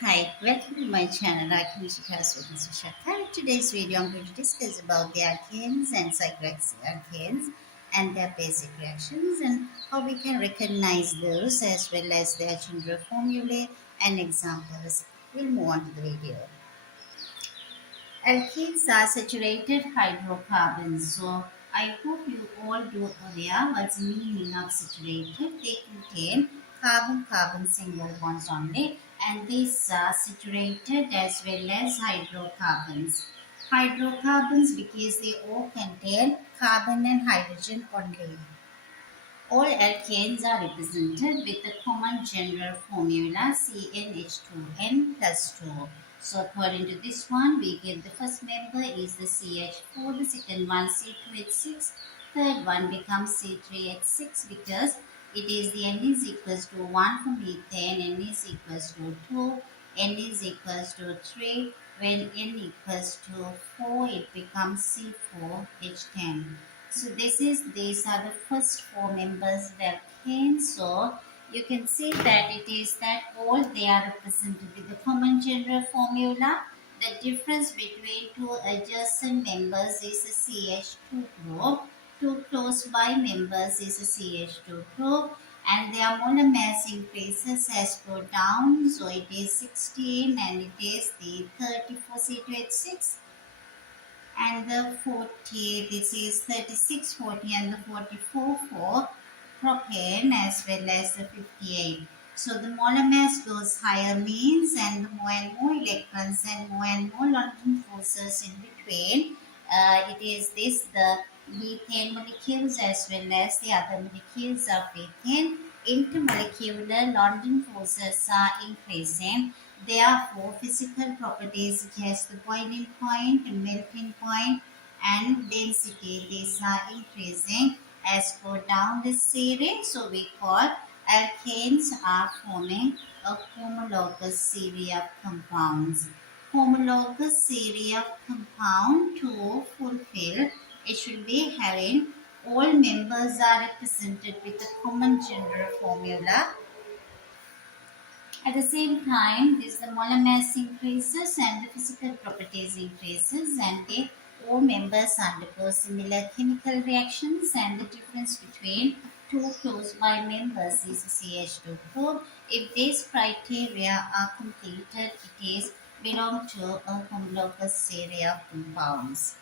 Hi, welcome to my channel, Alkanes Cycloalkanes with Vishaka. In today's video, I'm going to discuss about the alkanes and cycloalkanes and their basic reactions and how we can recognize those as well as their general formulae and examples. We'll move on to the video. Alkenes are saturated hydrocarbons. So I hope you all do aware what's the meaning of saturated. They contain carbon-carbon single bonds only, and these are saturated as well as hydrocarbons. Hydrocarbons because they all contain carbon and hydrogen only. All alkanes are represented with the common general formula CnH2n plus 2. So according to this one, we get the first member is the CH4, the second one C2H6, third one becomes C3H6 because it is the N is equals to 1 for methane, N is equals to 2, N is equals to 3. When N equals to 4, it becomes C4H10. So these are the first four members of alkane. So you can see that it is that all they are represented with the common general formula. The difference between two adjacent members is a CH2 group. Two close by members is a CH2 group, and their molar mass increases as go down. So it is 16 and it is the 34 C2H6 and the 40, this is 36, 40 and the 44 for propane as well as the 58. So the molar mass goes higher means and more electrons and more London forces in between. It is this the methane molecules as well as the other molecules of methane. Intermolecular London forces are increasing. Therefore, physical properties such as the boiling point, melting point, and density, these are increasing as go down this series. So we call alkanes are forming a homologous series of compounds. Homologous series of compound to fulfill, it should be having all members are represented with a common general formula. At the same time, the molar mass increases and the physical properties increases, and they all members undergo similar chemical reactions, and the difference between two close by members is a CH2 group. If these criteria are completed, it is belong to a homologous series of compounds.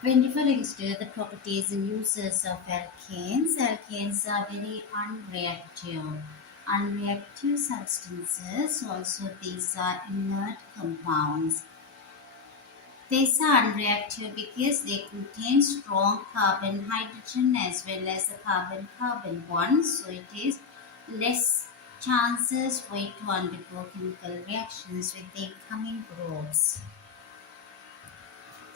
When referring to the properties and uses of alkanes are very unreactive. Unreactive substances, also these are inert compounds. These are unreactive because they contain strong carbon-hydrogen as well as the carbon-carbon bonds. So it is less chances for it to undergo chemical reactions with the incoming groups.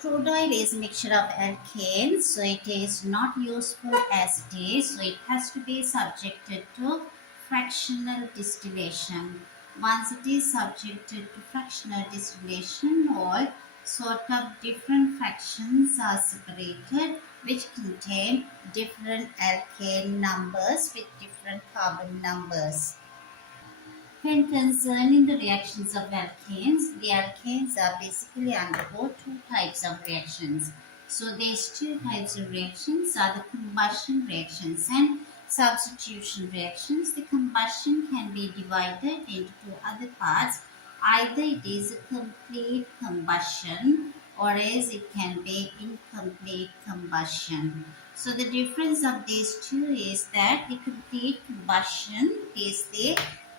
Crude oil is a mixture of alkanes, so it is not useful as it is, so it has to be subjected to fractional distillation. Once it is subjected to fractional distillation, all sort of different fractions are separated which contain different alkane numbers with different carbon numbers. When concerning the reactions of alkanes, the alkanes are basically undergo two types of reactions. So these two types of reactions are the combustion reactions and substitution reactions. The combustion can be divided into two other parts. Either it is a complete combustion or else it can be incomplete combustion. So the difference of these two is that the complete combustion is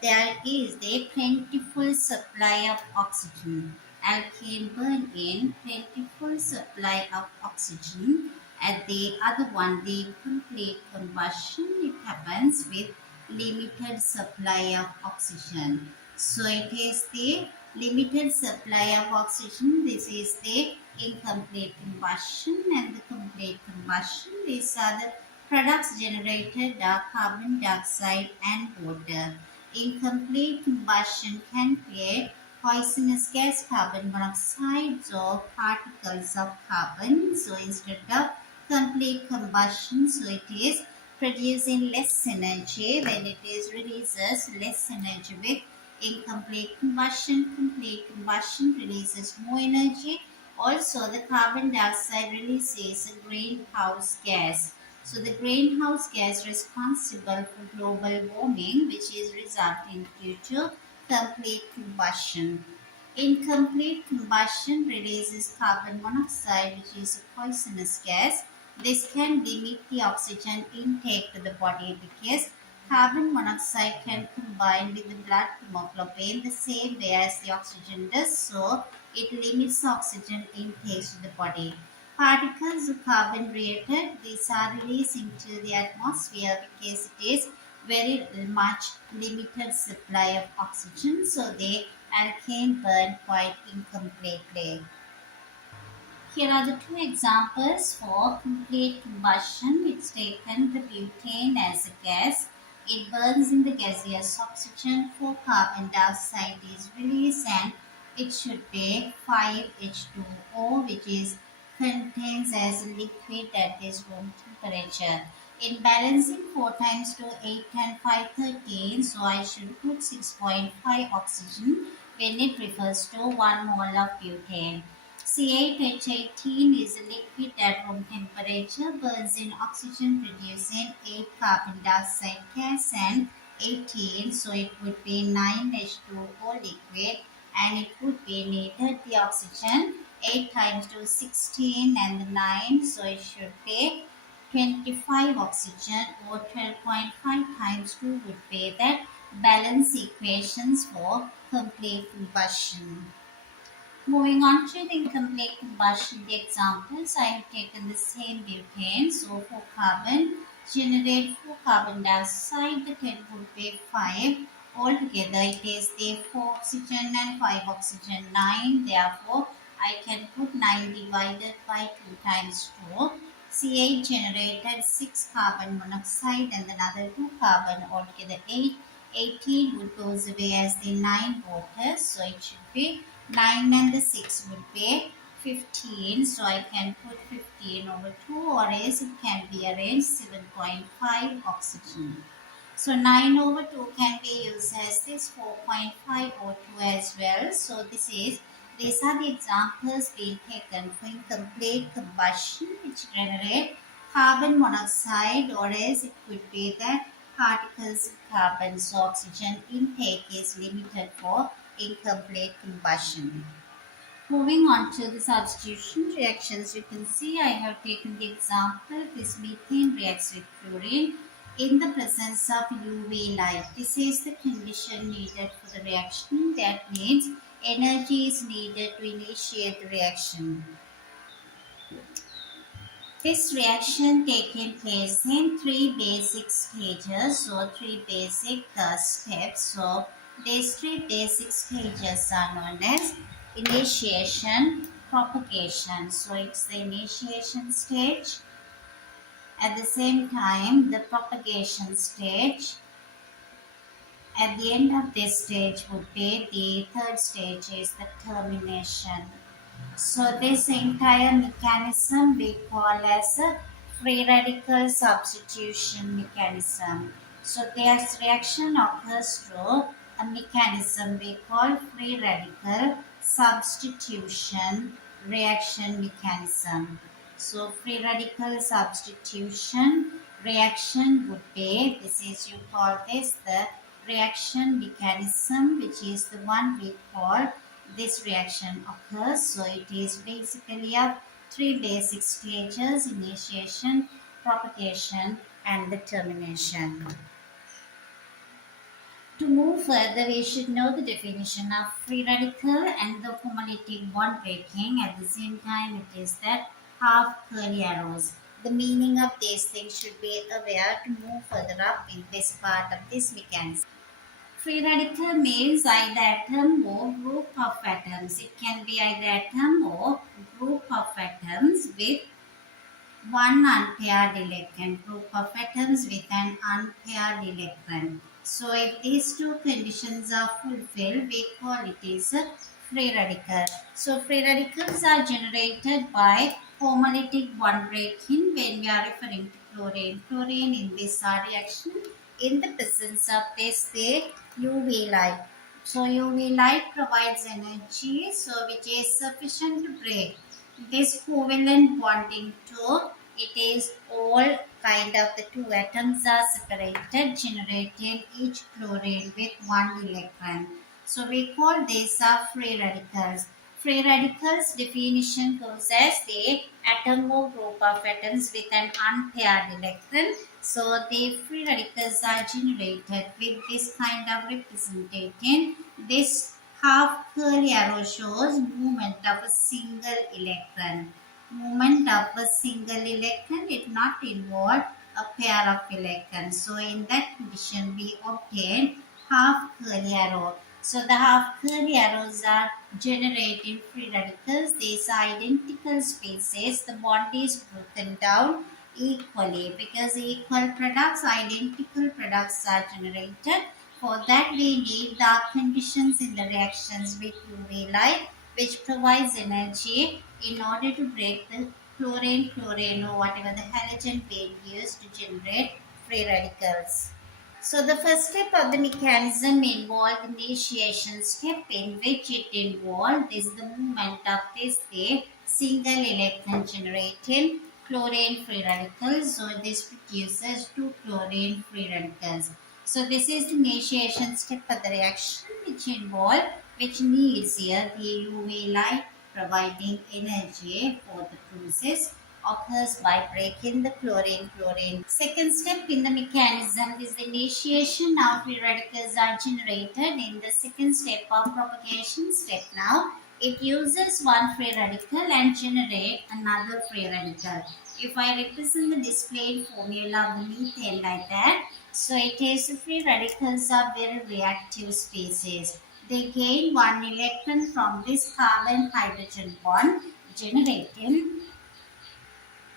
there is a plentiful supply of oxygen. Alkane burn in plentiful supply of oxygen. At the other one, the incomplete combustion, it happens with limited supply of oxygen. So it is the limited supply of oxygen. This is the incomplete combustion, and the complete combustion. These are the products generated are carbon dioxide and water. Incomplete combustion can create poisonous gas carbon monoxide or particles of carbon. So instead of complete combustion, so it is producing less energy. When it is releases less energy with incomplete combustion. Complete combustion releases more energy. Also, the carbon dioxide releases a greenhouse gas. So the greenhouse gas responsible for global warming, which is resulting due to complete combustion. Incomplete combustion releases carbon monoxide, which is a poisonous gas. This can limit the oxygen intake to the body because carbon monoxide can combine with the blood hemoglobin the same way as the oxygen does, so it limits oxygen intake to the body. Particles of carbon reacted, these are released into the atmosphere because it is very much limited supply of oxygen, so they alkane burn quite incompletely. Here are the two examples for complete combustion. It's taken the butane as a gas. It burns in the gaseous oxygen. 4 carbon dioxide is released and it should be 5H2O, which is contains as a liquid at this room temperature. In balancing 4 times to 8 and 5 13, so I should put 6.5 oxygen when it refers to 1 mole of butane. C8H18 is a liquid at room temperature, burns in oxygen producing 8 carbon dioxide gas and 18, so it would be 9H2O liquid, and it would be needed the oxygen 8 times to 16 and the 9, so it should be 25 oxygen, or 12.5 times 2 would be that balance equations for complete combustion. Moving on to the incomplete combustion, the examples, I have taken the same butane, so 4 carbon generate 4 carbon dioxide, the 10 would be 5. Altogether it is the 4 oxygen and 5 oxygen 9, therefore I can put 9 divided by 2 times 2. C8 generated 6 carbon monoxide and another 2 carbon, altogether 8. 18 would go away as the 9 water, so it should be 9 and the 6 would be 15, so I can put 15 over 2, or else it can be arranged 7.5 oxygen. So 9 over 2 can be used as this 4.5 O2 as well. So these are the examples being taken for incomplete combustion, which generate carbon monoxide, or else it could be that particles of carbon, so oxygen intake is limited for incomplete combustion. Moving on to the substitution reactions, you can see I have taken the example, this methane reacts with fluorine in the presence of UV light. This is the condition needed for the reaction. That means energy is needed to initiate the reaction. This reaction taking place in 3 basic stages, or 3 basic steps. So these 3 basic stages are known as initiation, propagation. So it's the initiation stage. At the same time, the propagation stage. At the end of this stage would be the third stage, is the termination. So this entire mechanism we call as a free radical substitution mechanism. So this reaction occurs through a mechanism we call free radical substitution reaction mechanism. So free radical substitution reaction would be, this is, you call this the reaction mechanism, which is the one we call this reaction occurs. So it is basically of 3 basic stages: initiation, propagation and the termination. To move further, we should know the definition of free radical and the homolytic bond breaking. At the same time, it is that half curly arrows. The meaning of these things should be aware to move further up in this part of this mechanism. Free radical means either atom or group of atoms. It can be either atom or group of atoms with one unpaired electron. Group of atoms with an unpaired electron. So if these two conditions are fulfilled, we call it is a free radical. So free radicals are generated by homolytic bond breaking when we are referring to chlorine, chlorine in this reaction in the presence of this the UV light. So UV light provides energy, so which is sufficient to break this covalent bonding to. It is all kind of the two atoms are separated, generating each chlorine with one electron. So we call these free radicals. Free radicals definition goes as the atom or group of atoms with an unpaired electron. So the free radicals are generated with this kind of representation. This half curly arrow shows movement of a single electron. Movement of a single electron did not involve a pair of electrons. So in that condition we obtain half curly arrow. So the half curly arrows are generating free radicals. These are identical spaces. The bond is broken down equally because equal products, identical products are generated. For that we need the conditions in the reactions with UV light, which provides energy in order to break the chlorine, chlorine or whatever the halogen being used to generate free radicals. So the first step of the mechanism involved initiation step, in which it involved is the movement of this the single electron generating chlorine free radicals. So this produces two chlorine free radicals. So this is the initiation step of the reaction which needs here the UV light providing energy for the process occurs by breaking the chlorine-chlorine. Second step in the mechanism is the initiation of free radicals are generated in the second step of propagation step. Now it uses one free radical and generate another free radical. If I represent the displayed formula of the methane like that, so it is free radicals are very reactive species. They gain one electron from this carbon-hydrogen bond, generating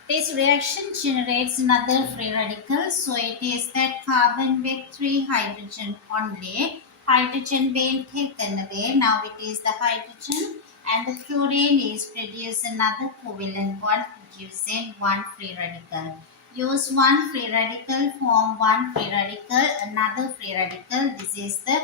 this reaction generates another free radical. So it is that carbon with 3 hydrogen only. Hydrogen being taken away. Now it is the hydrogen and the fluorine is produced another covalent bond producing one free radical. Use one free radical, form one free radical, another free radical. This is the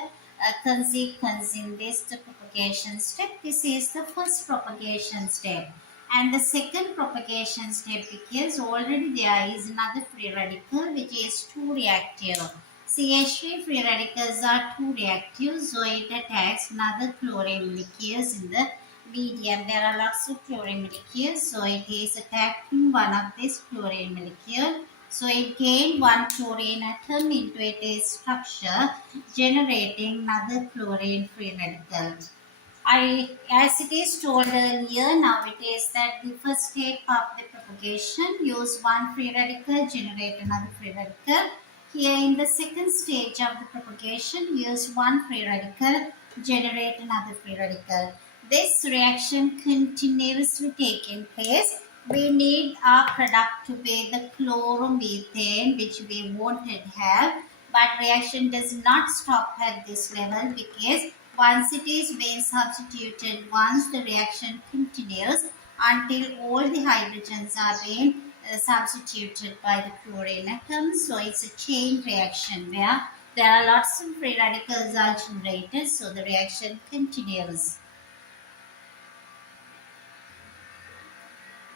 consequence in this propagation step. This is the first propagation step. And the second propagation step, because already there is another free radical which is too reactive. CH3 free radicals are too reactive, so it attacks another chlorine molecules in the medium. There are lots of chlorine molecules, so it is attacking one of this chlorine molecule. So it gained one chlorine atom into its structure, generating another chlorine free radical. As it is told earlier, now it is that the first step of the propagation, use one free radical, generate another free radical. Here in the second stage of the propagation, use one free radical, generate another free radical. This reaction continuously taking place. We need our product to be the chloromethane, which we wanted have, but reaction does not stop at this level because once it is being substituted, once the reaction continues until all the hydrogens are being substituted by the chlorine atoms. So it's a chain reaction where there are lots of free radicals are generated, so the reaction continues.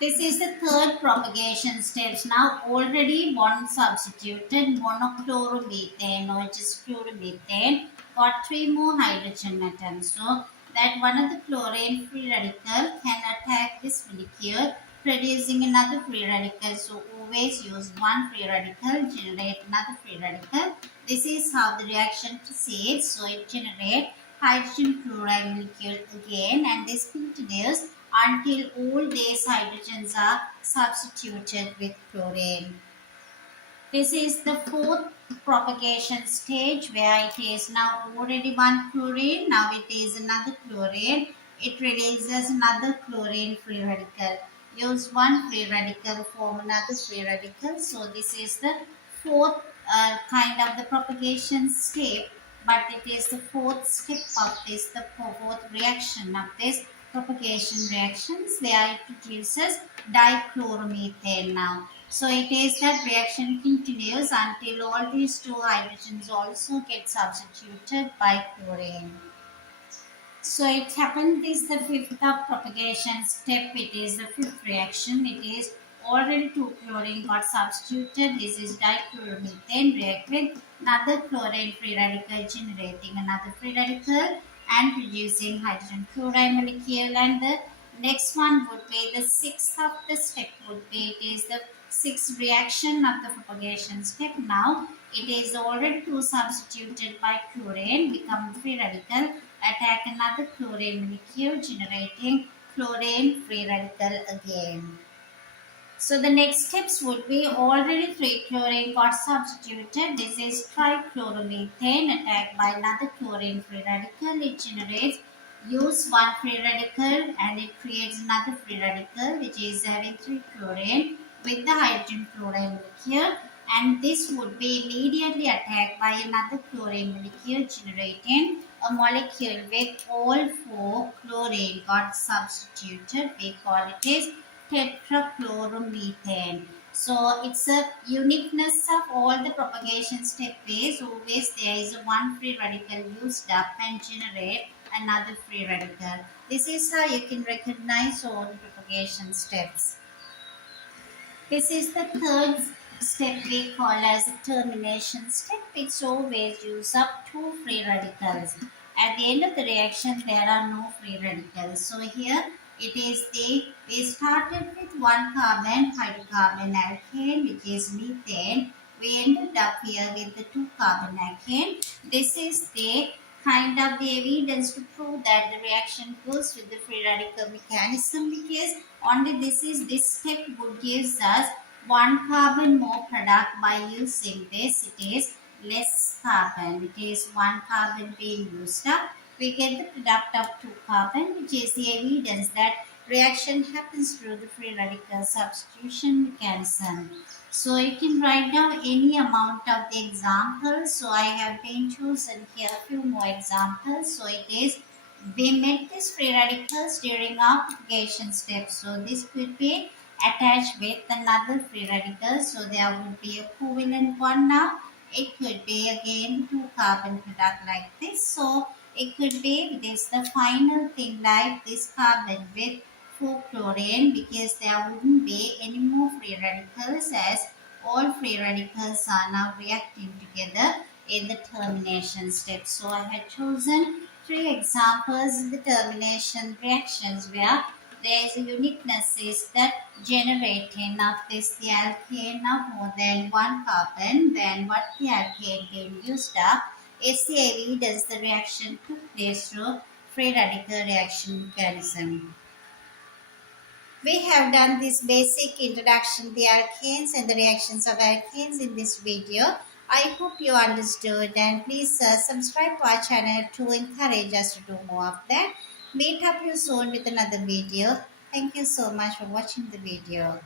This is the third propagation steps. Now already one substituted monochloromethane or just chloromethane got 3 more hydrogen atoms. So that one of the chlorine free radical can attack this molecule producing another free radical. So always use one free radical, generate another free radical. This is how the reaction proceeds. So it generates hydrogen chloride molecule again, and this continues until all these hydrogens are substituted with chlorine. This is the fourth propagation stage where it is now already one chlorine, now it is another chlorine. It releases another chlorine free radical. Use one free radical, form another free radical. So this is the fourth kind of the propagation step, but it is the fourth step of this, the fourth reaction of this propagation reactions where it produces dichloromethane now. So it is that reaction continues until all these two hydrogens also get substituted by chlorine. So it happened is the fifth of propagation step. It is the fifth reaction. It is already two chlorine got substituted. This is dichloromethane react with another chlorine free radical generating another free radical and producing hydrogen chloride molecule. And the next one would be the sixth of the step would be it is the sixth reaction of the propagation step. Now it is already two substituted by chlorine become free radical attack another chlorine molecule generating chlorine free radical again. So the next steps would be already 3 chlorine got substituted. This is trichloromethane attacked by another chlorine free radical. It generates use one free radical and it creates another free radical which is having 3 chlorine with the hydrogen chlorine molecule, and this would be immediately attacked by another chlorine molecule generating a molecule with all 4 chlorine got substituted. We call it as tetrachloromethane. So it's a uniqueness of all the propagation step is always there is one free radical used up and generate another free radical. This is how you can recognize all the propagation steps. This is the third step we call as the termination step. It's always use up 2 free radicals. At the end of the reaction, there are no free radicals. So here it is we started with 1 carbon hydrocarbon alkane which is methane. We ended up here with the 2 carbon alkane. This is the kind of the evidence to prove that the reaction goes with the free radical mechanism, because only this step would gives us 1 carbon more product. By using this it is less carbon, it is 1 carbon being used up, we get the product of 2 carbon, which is the evidence that reaction happens through the free radical substitution mechanism. So you can write down any amount of the examples. So I have been chosen here a few more examples. So it is we make these free radicals during our propagation step. So this could be attached with another free radical. So there would be a covalent one now. It could be again 2 carbon product like this. So it could be this the final thing like this carbon with 4 chlorine, because there wouldn't be any more free radicals as all free radicals are now reacting together in the termination step. So I had chosen 3 examples in the termination reactions where there is a uniqueness is that generating of this the alkane of more than 1 carbon than what the alkane being used up is the evidence the reaction took place through free radical reaction mechanism. We have done this basic introduction to the alkanes and the reactions of alkanes in this video. I hope you understood, and please subscribe to our channel to encourage us to do more of that. Meet up you soon with another video. Thank you so much for watching the video.